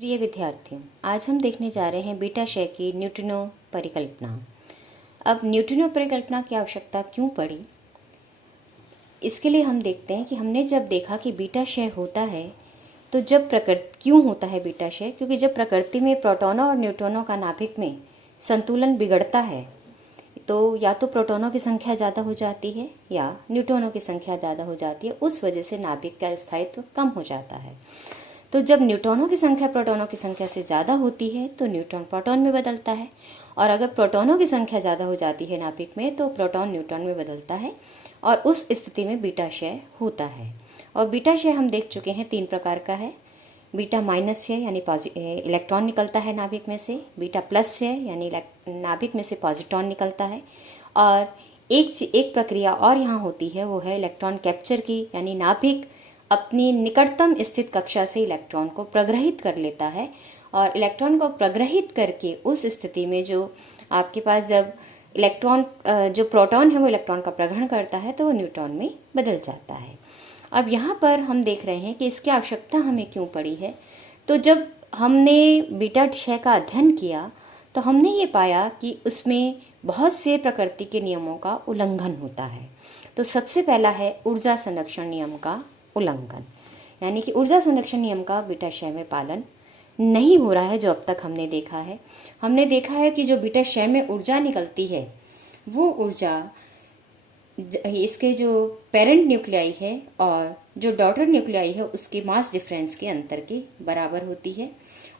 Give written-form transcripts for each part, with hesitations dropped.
प्रिय विद्यार्थियों, आज हम देखने जा रहे हैं बीटा क्षय की न्यूट्रिनो परिकल्पना। अब न्यूट्रिनो परिकल्पना की आवश्यकता क्यों पड़ी, इसके लिए हम देखते हैं कि हमने जब देखा कि बीटा क्षय होता है तो क्यों होता है बीटा क्षय, क्योंकि जब प्रकृति में प्रोटॉनों और न्यूट्रॉनों का नाभिक में संतुलन बिगड़ता है तो या तो प्रोटॉनों की संख्या ज़्यादा हो जाती है या न्यूट्रॉनों की संख्या ज़्यादा हो जाती है। उस वजह से नाभिक का स्थायित्व कम हो जाता है। तो जब न्यूट्रॉनों की संख्या प्रोटॉनों की संख्या से ज़्यादा होती है तो न्यूट्रॉन प्रोटॉन में बदलता है, और अगर प्रोटॉनों की संख्या ज़्यादा हो जाती है नाभिक में तो प्रोटॉन न्यूट्रॉन में बदलता है, और उस स्थिति में बीटा क्षय होता है। और बीटा क्षय हम देख चुके हैं 3 प्रकार का है। बीटा माइनस क्षय यानी इलेक्ट्रॉन निकलता है नाभिक में से, बीटा प्लस क्षय यानी नाभिक में से पॉजिट्रॉन निकलता है, और एक प्रक्रिया और यहाँ होती है, वो है इलेक्ट्रॉन कैप्चर की, यानी नाभिक अपनी निकटतम स्थित कक्षा से इलेक्ट्रॉन को प्रग्रहित कर लेता है, और इलेक्ट्रॉन को प्रग्रहित करके उस स्थिति में जो आपके पास जब जो प्रोटॉन है वो इलेक्ट्रॉन का प्रग्रहण करता है तो वो न्यूट्रॉन में बदल जाता है। अब यहाँ पर हम देख रहे हैं कि इसकी आवश्यकता हमें क्यों पड़ी है। तो जब हमने बीटा क्षय का अध्ययन किया तो हमने ये पाया कि उसमें बहुत से प्रकृति के नियमों का उल्लंघन होता है। तो सबसे पहला है ऊर्जा संरक्षण नियम का उल्लंघन, यानी कि ऊर्जा संरक्षण नियम का बीटा क्षय में पालन नहीं हो रहा है। जो अब तक हमने देखा है कि जो बीटा क्षय में ऊर्जा निकलती है वो ऊर्जा इसके जो पेरेंट न्यूक्लियाई है और जो डॉटर न्यूक्लियाई है उसके मास डिफरेंस के अंतर के बराबर होती है,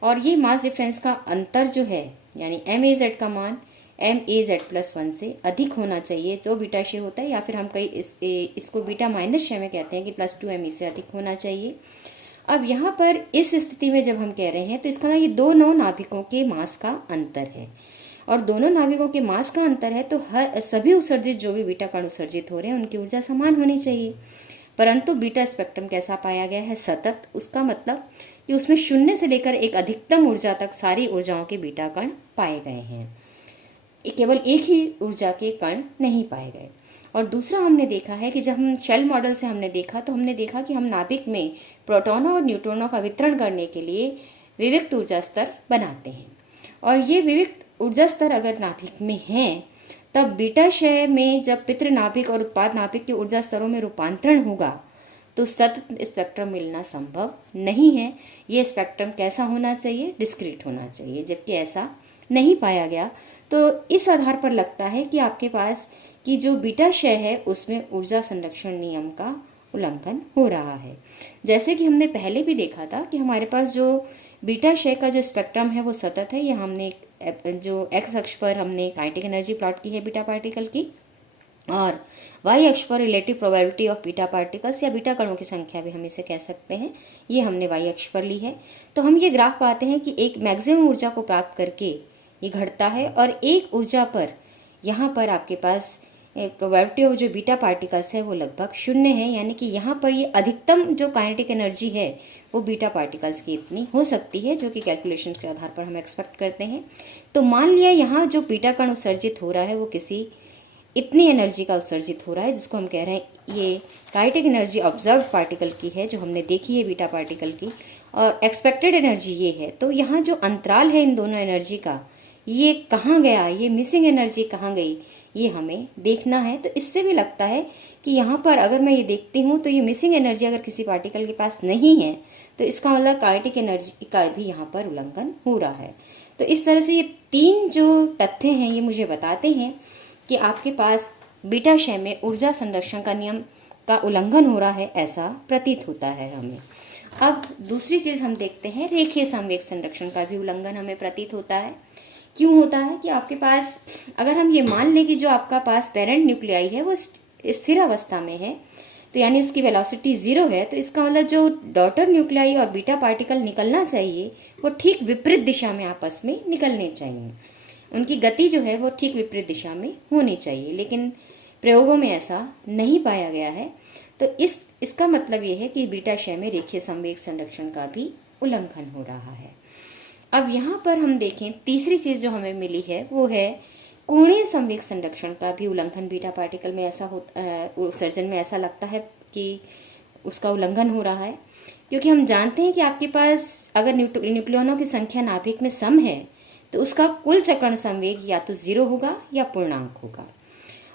और ये मास डिफरेंस का अंतर जो है यानी MaZ का मान MaZ+1 से अधिक होना चाहिए तो बीटा क्षय होता है, या फिर हम इसको बीटा माइनस क्षय में कहते हैं कि +2 Me से अधिक होना चाहिए। अब यहाँ पर इस स्थिति में जब हम कह रहे हैं तो इसका ये दोनों नाभिकों के मास का अंतर है, और दोनों नाभिकों के मास का अंतर है तो सभी उत्सर्जित जो भी बीटा कण उत्सर्जित हो रहे हैं उनकी ऊर्जा समान होनी चाहिए। परंतु बीटा स्पेक्ट्रम कैसा पाया गया है? सतत। उसका मतलब कि उसमें 0 से लेकर एक अधिकतम ऊर्जा तक सारी ऊर्जाओं के बीटा कण पाए गए हैं, केवल एक ही ऊर्जा के कण नहीं पाए गए। और दूसरा हमने देखा है कि जब हम शेल मॉडल से हमने देखा कि हम नाभिक में प्रोटॉनों और न्यूट्रॉनों का वितरण करने के लिए विविक्त ऊर्जा स्तर बनाते हैं, और ये विविक्त ऊर्जा स्तर अगर नाभिक में हैं तब बीटा क्षय में जब पितृ नाभिक और उत्पाद नाभिक के ऊर्जा स्तरों में रूपांतरण होगा तो सतत स्पेक्ट्रम मिलना संभव नहीं है। ये स्पेक्ट्रम कैसा होना चाहिए? डिस्क्रीट होना चाहिए, जबकि ऐसा नहीं पाया गया। तो इस आधार पर लगता है कि आपके पास की जो बीटा क्षय है उसमें ऊर्जा संरक्षण नियम का उल्लंघन हो रहा है। जैसे कि हमने पहले भी देखा था कि हमारे पास जो बीटा क्षय का जो स्पेक्ट्रम है वो सतत है। ये हमने जो एक्स अक्ष पर हमने काइनेटिक एनर्जी प्लॉट की है बीटा पार्टिकल की, और वाई अक्ष पर relative probability of beta particles या बीटा कणों की संख्या भी हम इसे कह सकते हैं, ये हमने वाई अक्ष पर ली है। तो हम ये ग्राफ पाते हैं कि एक मैक्सिमम ऊर्जा को प्राप्त करके ये घटता है, और एक ऊर्जा पर यहाँ पर आपके पास प्रोबेबिलिटी ऑफ जो बीटा पार्टिकल्स है वो लगभग 0 है, यानी कि यहाँ पर ये अधिकतम जो काइनेटिक एनर्जी है वो बीटा पार्टिकल्स की इतनी हो सकती है, जो कि कैलकुलेशंस के आधार पर हम एक्सपेक्ट करते हैं। तो मान लिया यहाँ जो बीटा कण उत्सर्जित हो रहा है वो किसी इतनी एनर्जी का उत्सर्जित हो रहा है जिसको हम कह रहे हैं ये काइनेटिक एनर्जी ऑब्जर्व पार्टिकल की है, जो हमने देखी है बीटा पार्टिकल की, और एक्सपेक्टेड एनर्जी ये है। तो यहाँ जो अंतराल है इन दोनों एनर्जी का, ये कहाँ गया, ये मिसिंग एनर्जी कहाँ गई, ये हमें देखना है। तो इससे भी लगता है कि यहाँ पर अगर मैं ये देखती हूँ तो ये मिसिंग एनर्जी अगर किसी पार्टिकल के पास नहीं है तो इसका मतलब काइनेटिक एनर्जी का भी यहाँ पर उल्लंघन हो रहा है। तो इस तरह से ये 3 जो तथ्य हैं ये मुझे बताते हैं कि आपके पास बीटा क्षय में ऊर्जा संरक्षण का नियम का उल्लंघन हो रहा है, ऐसा प्रतीत होता है हमें। अब दूसरी चीज़ हम देखते हैं, रेखीय संवेग संरक्षण का भी उल्लंघन हमें प्रतीत होता है। क्यों होता है? कि आपके पास अगर हम ये मान लें कि जो आपका पास पेरेंट न्यूक्लियाई है वो स्थिर अवस्था में है, तो यानी उसकी वेलोसिटी 0 है, तो इसका मतलब जो डॉटर न्यूक्लियाई और बीटा पार्टिकल निकलना चाहिए वो ठीक विपरीत दिशा में आपस में निकलने चाहिए, उनकी गति जो है वो ठीक विपरीत दिशा में होनी चाहिए, लेकिन प्रयोगों में ऐसा नहीं पाया गया है। तो इसका मतलब ये है कि बीटा क्षय में रेखीय संवेग संरक्षण का भी उल्लंघन हो रहा है। अब यहाँ पर हम देखें तीसरी चीज़ जो हमें मिली है वो है कोणीय संवेग संरक्षण का भी उल्लंघन बीटा पार्टिकल में ऐसा उत्सर्जन में ऐसा लगता है कि उसका उल्लंघन हो रहा है। क्योंकि हम जानते हैं कि आपके पास अगर न्यूक्लियनों की संख्या नाभिक में सम है तो उसका कुल चक्रण संवेग या तो 0 होगा या पूर्णांक होगा।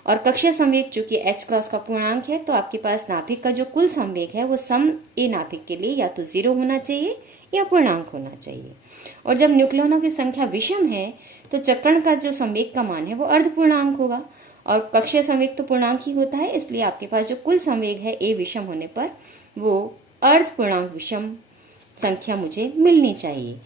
और कक्षीय संवेग चूंकि h क्रॉस का पूर्णांक है तो आपके पास नाभिक का जो कुल संवेग है वो सम ए नाभिक के लिए या तो 0 होना चाहिए या पूर्णांक होना चाहिए। और जब न्यूक्लियनों की संख्या विषम है तो चक्रण का जो संवेग का मान है वो अर्धपूर्णांक होगा, और कक्षीय संवेग तो पूर्णांक ही होता है, इसलिए आपके पास जो कुल संवेग है ए विषम होने पर वो अर्धपूर्णांक विषम संख्या मुझे मिलनी चाहिए।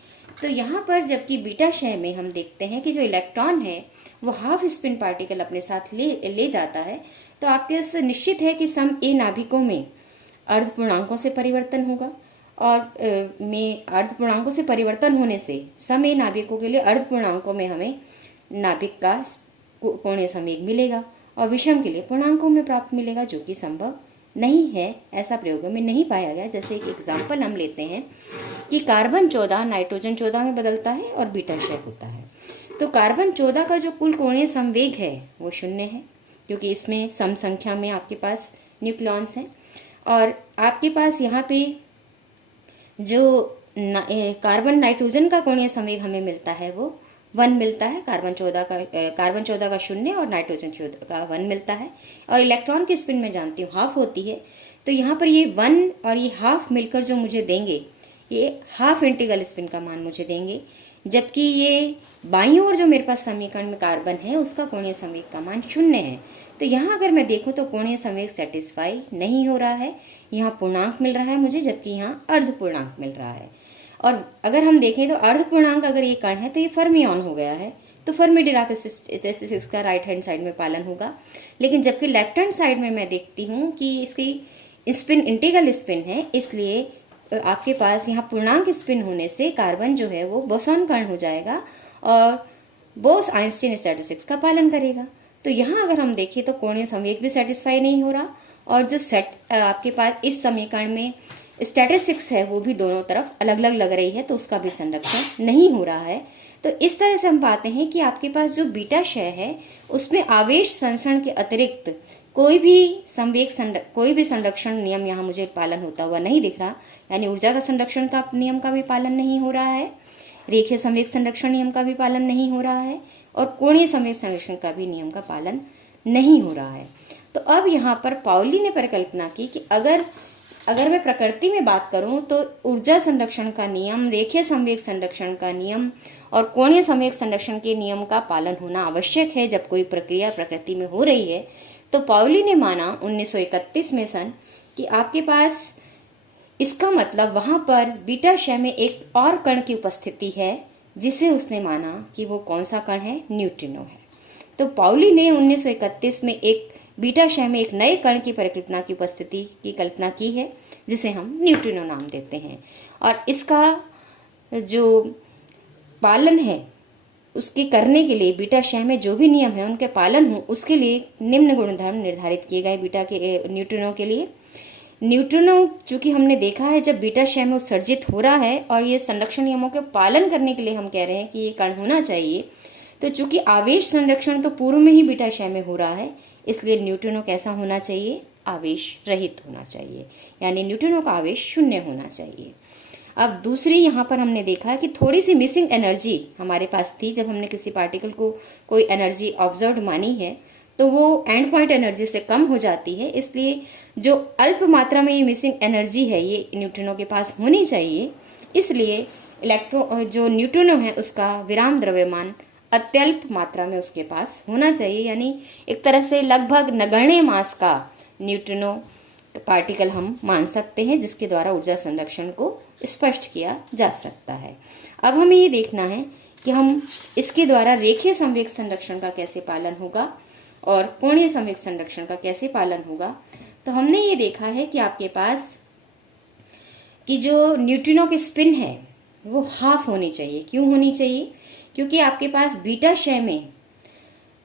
तो यहाँ पर जबकि बीटा क्षय में हम देखते हैं कि जो इलेक्ट्रॉन है वो हाफ स्पिन पार्टिकल अपने साथ ले जाता है, तो आपके पास निश्चित है कि सम ए नाभिकों में अर्धपूर्णांकों से परिवर्तन होगा, और में अर्धपूर्णांकों से परिवर्तन होने से सम ए नाभिकों के लिए अर्धपूर्णांकों में हमें नाभिक का कोणीय संवेग मिलेगा और विषम के लिए पूर्णांकों में प्राप्त मिलेगा, जो कि संभव नहीं है, ऐसा प्रयोगों में नहीं पाया गया। जैसे एक एग्जाम्पल हम लेते हैं कि कार्बन 14 नाइट्रोजन 14 में बदलता है और बीटा क्षय होता है। तो कार्बन 14 का जो कुल कोणीय संवेग है वो 0 है, क्योंकि इसमें सम संख्या में आपके पास न्यूक्लियॉन्स हैं। और आपके पास यहाँ पे जो कार्बन नाइट्रोजन का कोणीय संवेग हमें मिलता है वो 1 मिलता है। कार्बन 14 का 0 और नाइट्रोजन 14 का 1 मिलता है। और इलेक्ट्रॉन की स्पिन में जानती हूँ हाफ होती है, तो यहाँ पर ये 1 और ये हाफ मिलकर जो मुझे देंगे ये हाफ इंटीग्रल स्पिन का मान मुझे देंगे, जबकि ये बाईं ओर जो मेरे पास समीकरण में कार्बन है उसका कोणीय संवेग का मान 0 है। तो यहाँ अगर मैं देखूँ तो कोणीय संवेग सेटिस्फाई नहीं हो रहा है, यहाँ पूर्णांक मिल रहा है मुझे, जबकि यहाँ अर्धपूर्णांक मिल रहा है। और अगर हम देखें तो अर्धपूर्णांक अगर ये कण है तो ये फर्मियन हो गया है, तो फर्मी डिराक स्टैटिस्टिक्स का राइट हैंड साइड में पालन होगा। लेकिन जबकि लेफ्ट हैंड साइड में मैं देखती हूँ कि इसकी स्पिन इंटीग्रल स्पिन है, इसलिए आपके पास यहाँ पूर्णांक स्पिन होने से कार्बन जो है वो बोसॉन कण हो जाएगा और बोस आइंस्टीन स्टैटिस्टिक्स का पालन करेगा। तो यहाँ अगर हम देखें तो कोणीय संवेग भी सेटिस्फाई नहीं हो रहा, और जो आपके पास इस समीकरण में स्टैटिस्टिक्स है वो भी दोनों तरफ अलग अलग लग रही है, तो उसका भी संरक्षण नहीं हो रहा है। तो इस तरह से हम पाते हैं कि आपके पास जो बीटा क्षय है उसमें आवेश संरक्षण के अतिरिक्त कोई भी संरक्षण नियम यहाँ मुझे पालन होता हुआ नहीं दिख रहा। यानी ऊर्जा का संरक्षण का नियम का भी पालन नहीं हो रहा है, रेखीय संवेग संरक्षण नियम का भी पालन नहीं हो रहा है, और कोणीय संवेग संरक्षण का भी नियम का पालन नहीं हो रहा है। तो अब यहाँ पर पाउली ने परिकल्पना की कि अगर मैं प्रकृति में बात करूं तो ऊर्जा संरक्षण का नियम, रेखीय संवेग संरक्षण का नियम और कोणीय संवेग संरक्षण के नियम का पालन होना आवश्यक है जब कोई प्रक्रिया प्रकृति में हो रही है। तो पाउली ने माना 1931 में कि आपके पास इसका मतलब वहां पर बीटा क्षय में एक और कण की उपस्थिति है, जिसे उसने माना कि वो कौन सा कण है, न्यूट्रिनो है। तो पाउली ने 1931 में एक बीटा क्षय में एक नए कण की परिकल्पना की उपस्थिति की कल्पना की है, जिसे हम न्यूट्रिनो नाम देते हैं। और इसका जो पालन है उसके करने के लिए बीटा क्षय में जो भी नियम है उनके पालन हो उसके लिए निम्न गुणधर्म निर्धारित किए गए बीटा के न्यूट्रिनो के लिए। न्यूट्रिनो चूंकि हमने देखा है जब बीटा क्षय में उत्सर्जित हो रहा है और ये संरक्षण नियमों के पालन करने के लिए हम कह रहे हैं कि ये कण होना चाहिए, तो चूंकि आवेश संरक्षण तो पूर्व में ही बीटा क्षय में हो रहा है, इसलिए न्यूट्रिनो कैसा होना चाहिए, आवेश रहित होना चाहिए, यानी न्यूट्रिनो का आवेश 0 होना चाहिए। अब दूसरी यहाँ पर हमने देखा है कि थोड़ी सी मिसिंग एनर्जी हमारे पास थी जब हमने किसी पार्टिकल को कोई एनर्जी ऑब्जर्व मानी है, तो वो एंड पॉइंट एनर्जी से कम हो जाती है। इसलिए जो अल्प मात्रा में ये मिसिंग एनर्जी है ये न्यूट्रिनो के पास होनी चाहिए। इसलिए जो न्यूट्रिनो है उसका विराम द्रव्यमान अत्यल्प मात्रा में उसके पास होना चाहिए, यानी एक तरह से लगभग नगण्य मास का न्यूट्रिनो पार्टिकल हम मान सकते हैं, जिसके द्वारा ऊर्जा संरक्षण को स्पष्ट किया जा सकता है। अब हमें ये देखना है कि हम इसके द्वारा रेखीय संवेग संरक्षण का कैसे पालन होगा और कोणीय संवेग संरक्षण का कैसे पालन होगा। तो हमने ये देखा है कि आपके पास कि जो न्यूट्रिनो की स्पिन है वो हाफ होनी चाहिए। क्यों होनी चाहिए? क्योंकि आपके पास बीटा क्षय में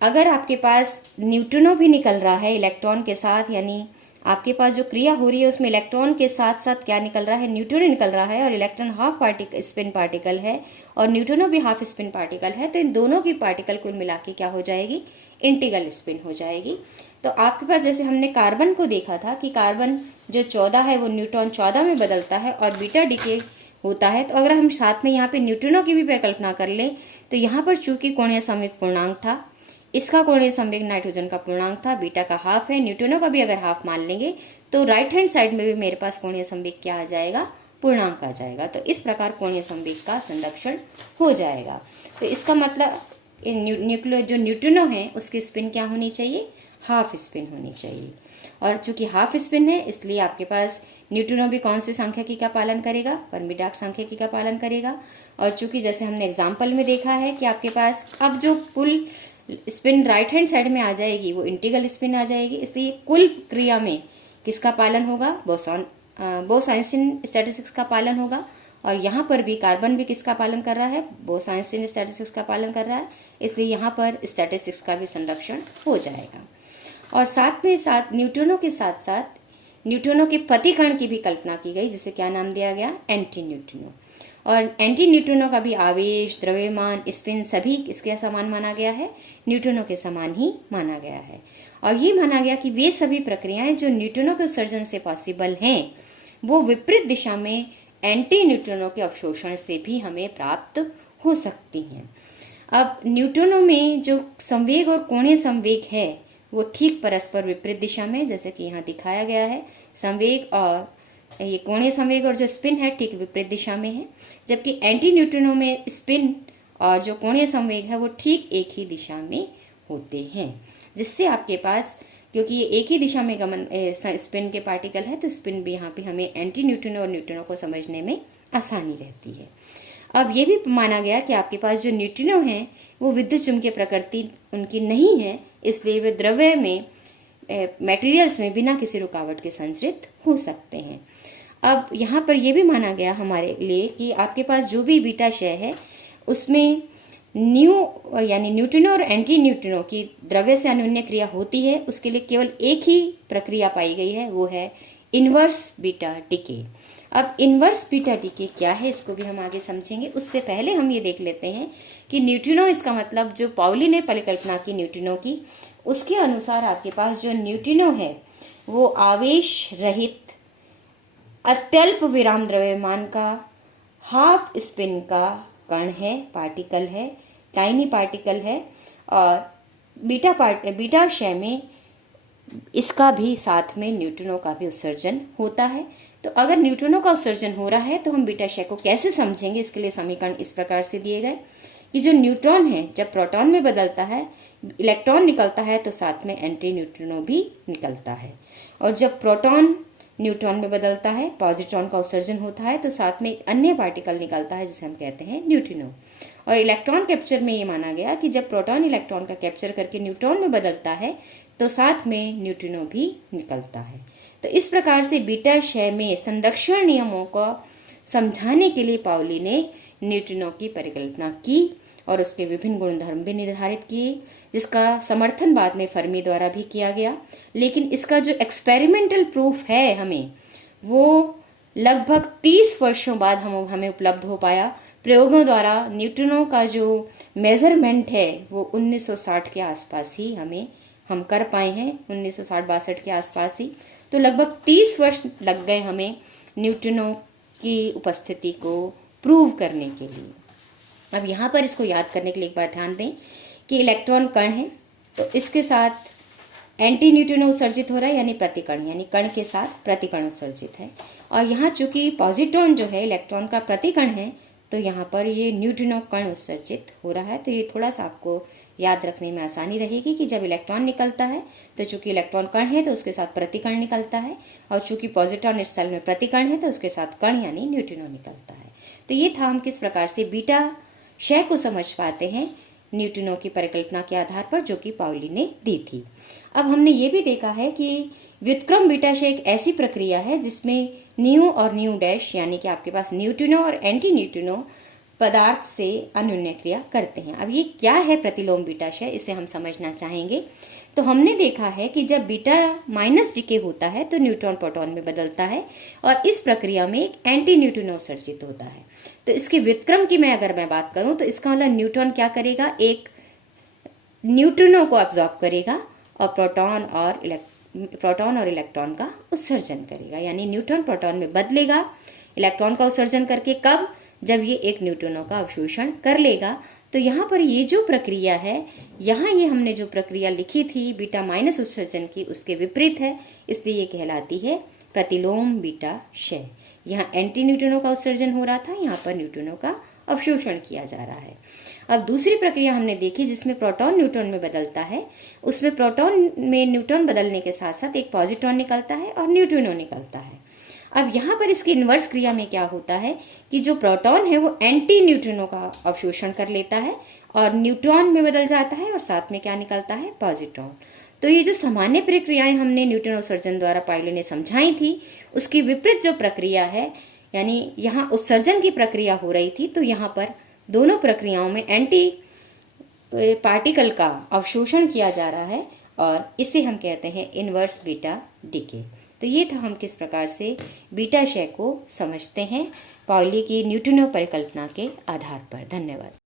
अगर आपके पास न्यूट्रिनो भी निकल रहा है इलेक्ट्रॉन के साथ, यानी आपके पास जो क्रिया हो रही है उसमें इलेक्ट्रॉन के साथ साथ क्या निकल रहा है, न्यूट्रिनो निकल रहा है, और इलेक्ट्रॉन हाफ स्पिन पार्टिकल है और न्यूट्रिनो भी हाफ स्पिन पार्टिकल है, तो इन दोनों की पार्टिकल कुल मिला के क्या हो जाएगी, इंटीग्रल स्पिन हो जाएगी। तो आपके पास जैसे हमने कार्बन को देखा था कि कार्बन जो 14 है वो न्यूट्रॉन 14 में बदलता है और बीटा डीके होता है। तो अगर हम साथ में यहाँ पे न्यूट्रिनो की भी परिकल्पना कर लें तो यहाँ पर चूंकि कोणीय संवेग पूर्णांक था, इसका कोणीय संवेग नाइट्रोजन का पूर्णांक था, बीटा का हाफ है, न्यूट्रिनो का भी अगर हाफ मान लेंगे तो राइट हैंड साइड में भी मेरे पास कोणीय संवेग क्या आ जाएगा, पूर्णांक आ जाएगा। तो इस प्रकार कोणीय संवेग का संरक्षण हो जाएगा। तो इसका मतलब जो न्यूट्रिनो है उसकी स्पिन क्या होनी चाहिए, हाफ स्पिन होनी चाहिए। और चूंकि हाफ स्पिन है इसलिए आपके पास न्यूट्रिनो भी कौन सी सांख्यिकी का पालन करेगा, फर्मी-डिराक सांख्यिकी का पालन करेगा। और चूंकि जैसे हमने एग्जाम्पल में देखा है कि आपके पास अब जो कुल स्पिन राइट हैंड साइड में आ जाएगी वो इंटीग्रल स्पिन आ जाएगी, इसलिए कुल क्रिया में किसका पालन होगा, बोस-आइंस्टीन स्टैटिस्टिक्स का पालन होगा। और यहाँ पर भी कार्बन भी किसका पालन कर रहा है, बोस-आइंस्टीन स्टैटिस्टिक्स का पालन कर रहा है, इसलिए यहाँ पर स्टैटिस्टिक्स का भी संरक्षण हो जाएगा। और साथ में साथ न्यूट्रिनो के साथ साथ न्यूट्रिनो के प्रतिकण की भी कल्पना की गई, जिसे क्या नाम दिया गया, एंटी न्यूट्रिनो। और एंटी न्यूट्रिनो का भी आवेश, द्रव्यमान, स्पिन सभी किसके समान माना गया है, न्यूट्रिनो के समान ही माना गया है। और ये माना गया कि वे सभी प्रक्रियाएं जो न्यूट्रिनो के उत्सर्जन से पॉसिबल हैं वो विपरीत दिशा में एंटी न्यूट्रिनो के अवशोषण से भी हमें प्राप्त हो सकती हैं। अब न्यूट्रिनो में जो संवेग और कोणीय संवेग है वो ठीक परस्पर विपरीत दिशा में, जैसे कि यहाँ दिखाया गया है, संवेग और ये कोणीय संवेग और जो स्पिन है ठीक विपरीत दिशा में है, जबकि एंटी न्यूट्रिनो में स्पिन और जो कोणीय संवेग है वो ठीक एक ही दिशा में होते हैं, जिससे आपके पास, क्योंकि ये एक ही दिशा में गमन स्पिन के पार्टिकल है, तो स्पिन भी यहाँ पे हमें एंटी न्यूट्रिनो और न्यूट्रिनो को समझने में आसानी रहती है। अब ये भी माना गया कि आपके पास जो न्यूट्रिनो हैं वो विद्युत चुम्बकीय प्रकृति उनकी नहीं है, इसलिए वे द्रव्य में मटेरियल्स में बिना किसी रुकावट के संचरित हो सकते हैं। अब यहाँ पर यह भी माना गया हमारे लिए कि आपके पास जो भी बीटा क्षय है उसमें यानी न्यूट्रिनो और एंटी न्यूट्रिनो की द्रव्य से अन्योन्य क्रिया होती है, उसके लिए केवल एक ही प्रक्रिया पाई गई है, वो है इन्वर्स बीटा डीके। अब इन्वर्स बीटा डीके क्या है इसको भी हम आगे समझेंगे। उससे पहले हम ये देख लेते हैं कि न्यूट्रिनो, इसका मतलब जो पाउली ने परिकल्पना की न्यूट्रिनो की, उसके अनुसार आपके पास जो न्यूट्रिनो है वो आवेश रहित अत्यल्प विराम द्रव्यमान का हाफ स्पिन का कण है, पार्टिकल है, टाइनी पार्टिकल है। और बीटा क्षय में इसका भी साथ में न्यूट्रिनो का भी उत्सर्जन होता है। तो अगर न्यूट्रिनो का उत्सर्जन हो रहा है तो हम बीटा क्षय को कैसे समझेंगे, इसके लिए समीकरण इस प्रकार से दिए गए कि जो न्यूट्रॉन है जब प्रोटॉन में बदलता है, इलेक्ट्रॉन निकलता है तो साथ में एंटी न्यूट्रिनो भी निकलता है। और जब प्रोटॉन न्यूट्रॉन में बदलता है, पॉजिट्रॉन का उत्सर्जन होता है तो साथ में एक अन्य पार्टिकल निकलता है जिसे हम कहते हैं न्यूट्रिनो। और इलेक्ट्रॉन कैप्चर में ये माना गया कि जब प्रोटॉन इलेक्ट्रॉन का कैप्चर करके न्यूट्रॉन में बदलता है तो साथ में न्यूट्रिनो भी निकलता है। तो इस प्रकार से बीटा क्षय में संरक्षण नियमों को समझाने के लिए पाउली ने न्यूट्रिनो की परिकल्पना की और उसके विभिन्न गुणधर्म भी निर्धारित किए, जिसका समर्थन बाद में फर्मी द्वारा भी किया गया। लेकिन इसका जो एक्सपेरिमेंटल प्रूफ है हमें वो लगभग 30 वर्षों बाद हमें उपलब्ध हो पाया। प्रयोगों द्वारा न्यूट्रिनो का जो मेजरमेंट है वो 1960 के आसपास ही हम कर पाए हैं, 1960-62 के आसपास ही। तो लगभग 30 वर्ष लग गए हमें न्यूट्रिनो की उपस्थिति को प्रूव करने के लिए। अब यहाँ पर इसको याद करने के लिए एक बार ध्यान दें कि इलेक्ट्रॉन कण है तो इसके साथ एंटी न्यूट्रिनो उत्सर्जित हो रहा है, यानी प्रतिकण, यानी कण के साथ प्रतिकण उत्सर्जित है। और यहाँ चूंकि पॉजिट्रॉन जो है इलेक्ट्रॉन का प्रतिकण है तो यहाँ पर ये न्यूट्रिनो कण उत्सर्जित हो रहा है। तो ये थोड़ा सा आपको याद रखने में आसानी रहेगी कि जब इलेक्ट्रॉन निकलता है तो चूंकि इलेक्ट्रॉन कण है तो उसके साथ प्रतिकण निकलता है, और चूंकि पॉजिट्रॉन इस सेल में प्रतिकण है तो उसके साथ कण यानी न्यूट्रिनो निकलता है। तो ये था हम किस प्रकार से बीटा क्षय को समझ पाते हैं न्यूट्रिनो की परिकल्पना के आधार पर, जो कि पाउली ने दी थी। अब हमने ये भी देखा है कि व्युत्क्रम बीटा क्षय एक ऐसी प्रक्रिया है जिसमें न्यू और न्यू डैश यानी कि आपके पास न्यूट्रिनो और एंटी न्यूट्रिनो पदार्थ से अन्योन्य क्रिया करते हैं। अब ये क्या है प्रतिलोम बीटा क्षय, इसे हम समझना चाहेंगे। तो हमने देखा है कि जब बीटा माइनस डीके होता है तो न्यूट्रॉन प्रोटॉन में बदलता है और इस प्रक्रिया में एक एंटी न्यूट्रिनो उत्सर्जित होता है। तो इसके व्युत्क्रम की अगर मैं बात करूं तो इसका मतलब न्यूट्रॉन क्या करेगा, एक न्यूट्रिनो को अब्जॉर्ब करेगा और प्रोटॉन और प्रोटॉन और इलेक्ट्रॉन का उत्सर्जन करेगा, यानी न्यूट्रॉन प्रोटॉन में बदलेगा इलेक्ट्रॉन का उत्सर्जन करके। कब? जब ये एक न्यूट्रॉनों का अवशोषण कर लेगा। तो यहाँ पर ये जो प्रक्रिया है, यहाँ ये हमने जो प्रक्रिया लिखी थी बीटा माइनस उत्सर्जन की, उसके विपरीत है, इसलिए ये कहलाती है प्रतिलोम बीटा क्षय। यहाँ एंटी न्यूट्रॉनों का उत्सर्जन हो रहा था, यहाँ पर न्यूट्रॉनों का अवशोषण किया जा रहा है। अब दूसरी प्रक्रिया हमने देखी जिसमें प्रोटॉन न्यूट्रॉन में बदलता है। उसमें प्रोटॉन में न्यूट्रॉन बदलने के साथ साथ एक पॉजिट्रॉन निकलता है और न्यूट्रिनो निकलता है। अब यहाँ पर इसकी इन्वर्स क्रिया में क्या होता है कि जो प्रोटॉन है वो एंटी न्यूट्रिनो का अवशोषण कर लेता है और न्यूट्रॉन में बदल जाता है, और साथ में क्या निकलता है? पॉजिट्रॉन। तो ये जो सामान्य प्रक्रियाएं हमने न्यूट्रिनो उत्सर्जन द्वारा पायले ने समझाई थी, उसकी विपरीत जो प्रक्रिया है, यानी यहाँ उत्सर्जन की प्रक्रिया हो रही थी, तो यहाँ पर दोनों प्रक्रियाओं में एंटी पार्टिकल का अवशोषण किया जा रहा है, और इसे हम कहते हैं इन्वर्स बीटा डीके। तो ये था हम किस प्रकार से बीटा क्षय को समझते हैं पाउली की न्यूट्रिनो परिकल्पना के आधार पर। धन्यवाद।